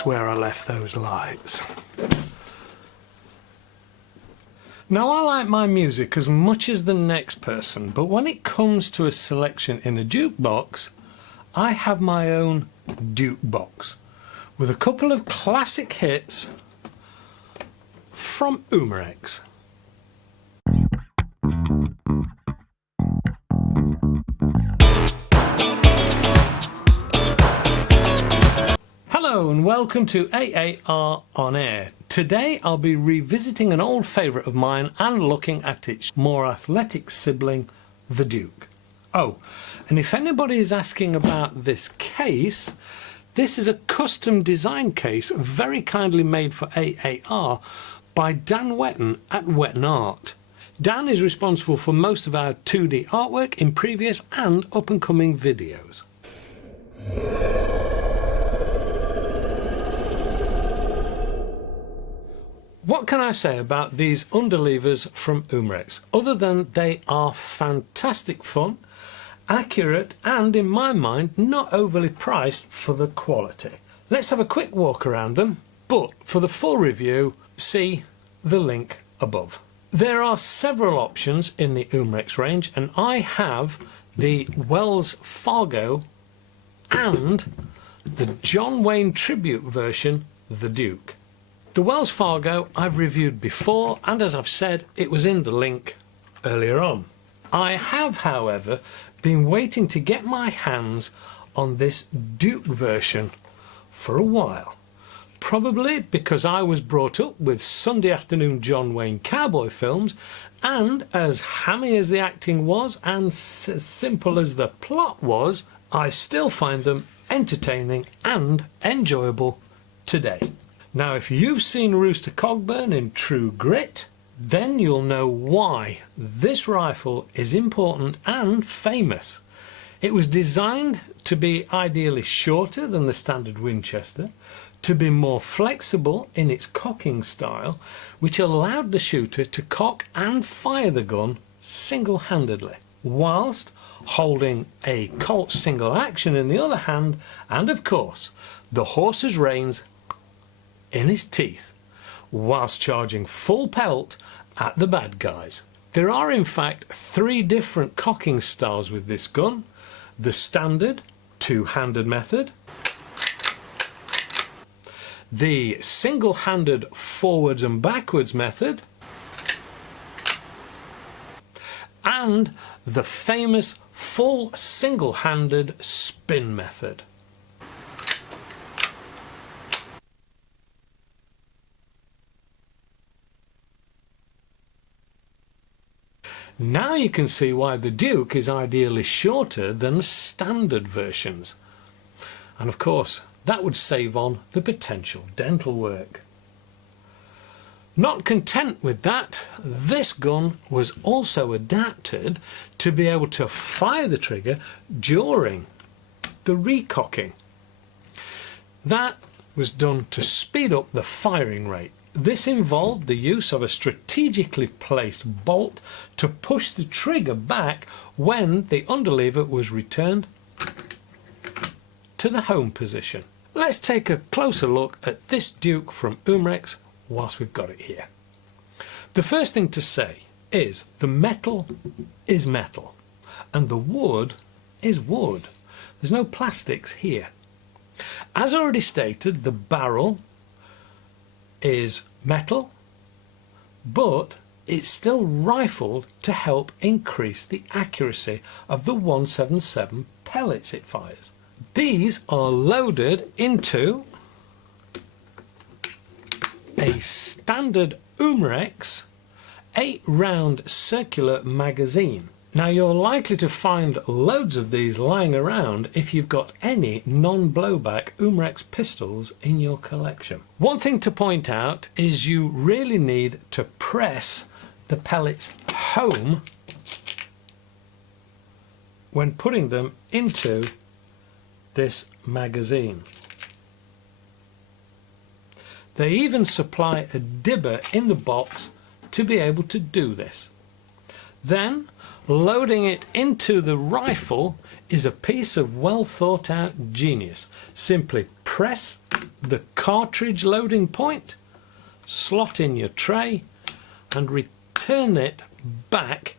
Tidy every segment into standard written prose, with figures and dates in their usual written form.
that's where I left those lights. Now, I like my music as much as the next person, but when it comes to a selection in a jukebox, I have my own jukebox with a couple of classic hits from Umarex. Hello and welcome to AAR On Air. Today I'll be revisiting an old favourite of mine and looking at its more athletic sibling, the Duke. Oh, and if anybody is asking about this case, this is a custom design case very kindly made for AAR by Dan Wetton at Wetton Art. Dan is responsible for most of our 2D artwork in previous and up-and-coming videos. What can I say about these underlevers from Umarex other than they are fantastic fun, accurate and, in my mind, not overly priced for the quality. Let's have a quick walk around them, but for the full review, see the link above. There are several options in the Umarex range, and I have the Wells Fargo and the John Wayne tribute version, the Duke. The Wells Fargo I've reviewed before, and as I've said, it was in the link earlier on. I have, however, been waiting to get my hands on this Duke version for a while. Probably because I was brought up with Sunday afternoon John Wayne cowboy films, and as hammy as the acting was and as simple as the plot was, I still find them entertaining and enjoyable today. Now, if you've seen Rooster Cogburn in True Grit, then you'll know why this rifle is important and famous. It was designed to be ideally shorter than the standard Winchester, to be more flexible in its cocking style, which allowed the shooter to cock and fire the gun single-handedly, whilst holding a Colt single action in the other hand, and of course the horse's reins in his teeth, whilst charging full pelt at the bad guys. There are in fact 3 different cocking styles with this gun: the standard two-handed method, the single-handed forwards and backwards method, and the famous full single-handed spin method. Now you can see why the Duke is ideally shorter than standard versions. And of course, that would save on the potential dental work. Not content with that, this gun was also adapted to be able to fire the trigger during the recocking. That was done to speed up the firing rate. This involved the use of a strategically placed bolt to push the trigger back when the underlever was returned to the home position. Let's take a closer look at this Duke from Umarex whilst we've got it here. The first thing to say is the metal is metal and the wood is wood. There's no plastics here. As already stated, the barrel is metal, but it's still rifled to help increase the accuracy of the 177 pellets it fires. These are loaded into a standard Umarex 8-round circular magazine. Now, you're likely to find loads of these lying around if you've got any non-blowback Umarex pistols in your collection. One thing to point out is you really need to press the pellets home when putting them into this magazine. They even supply a dibber in the box to be able to do this. Then, loading it into the rifle is a piece of well thought out genius. Simply press the cartridge loading point, slot in your tray and return it back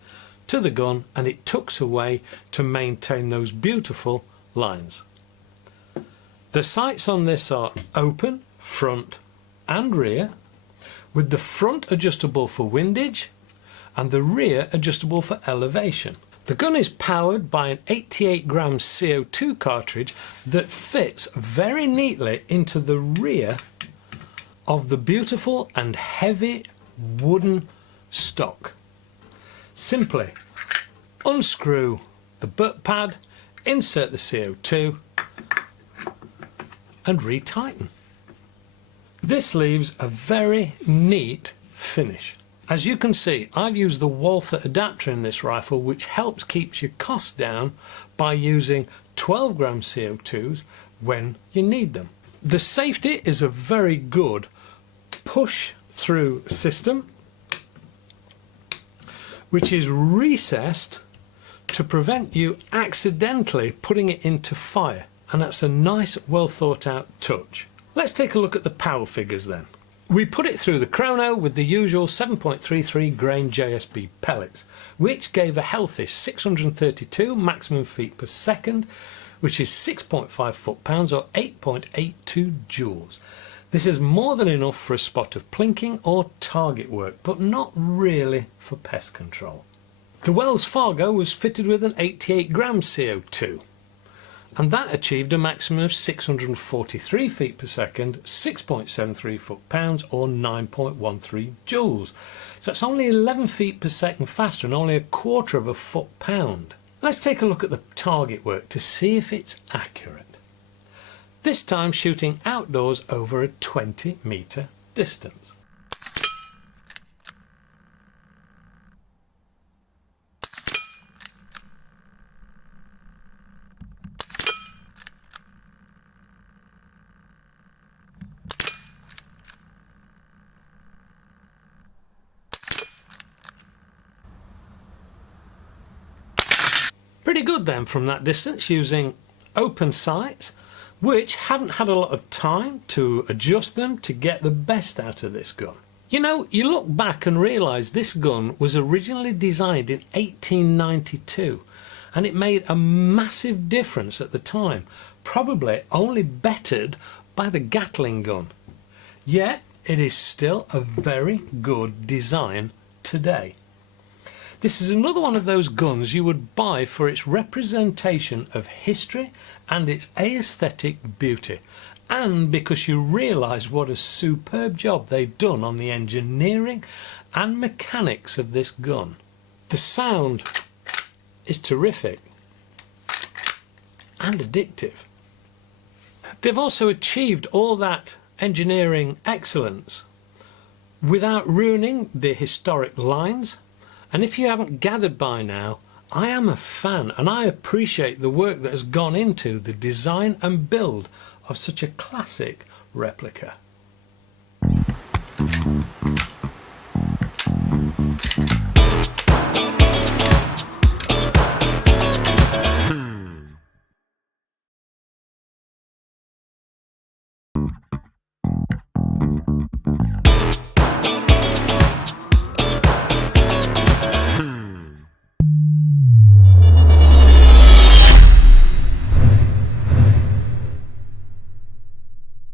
to the gun, and it tucks away to maintain those beautiful lines. The sights on this are open, front and rear, with the front adjustable for windage and the rear adjustable for elevation. The gun is powered by an 88 gram CO2 cartridge that fits very neatly into the rear of the beautiful and heavy wooden stock. Simply unscrew the butt pad, insert the CO2 and retighten. This leaves a very neat finish. As you can see, I've used the Walther adapter in this rifle, which helps keep your costs down by using 12 gram CO2s when you need them. The safety is a very good push through system, which is recessed to prevent you accidentally putting it into fire, and that's a nice, well thought out touch. Let's take a look at the power figures then. We put it through the chrono with the usual 7.33 grain JSB pellets, which gave a healthy 632 maximum feet per second, which is 6.5 foot-pounds or 8.82 joules. This is more than enough for a spot of plinking or target work, but not really for pest control. The Wells Fargo was fitted with an 88 gram CO2, and that achieved a maximum of 643 feet per second, 6.73 foot-pounds or 9.13 joules. So it's only 11 feet per second faster and only a quarter of a foot-pound. Let's take a look at the target work to see if it's accurate. This time shooting outdoors over a 20-metre distance. Pretty good then from that distance, using open sights, which haven't had a lot of time to adjust them to get the best out of this gun. You know, you look back and realise this gun was originally designed in 1892, and it made a massive difference at the time, probably only bettered by the Gatling gun. Yet it is still a very good design today. This is another one of those guns you would buy for its representation of history and its aesthetic beauty, and because you realise what a superb job they've done on the engineering and mechanics of this gun. The sound is terrific and addictive. They've also achieved all that engineering excellence without ruining the historic lines. And if you haven't gathered by now, I am a fan and I appreciate the work that has gone into the design and build of such a classic replica.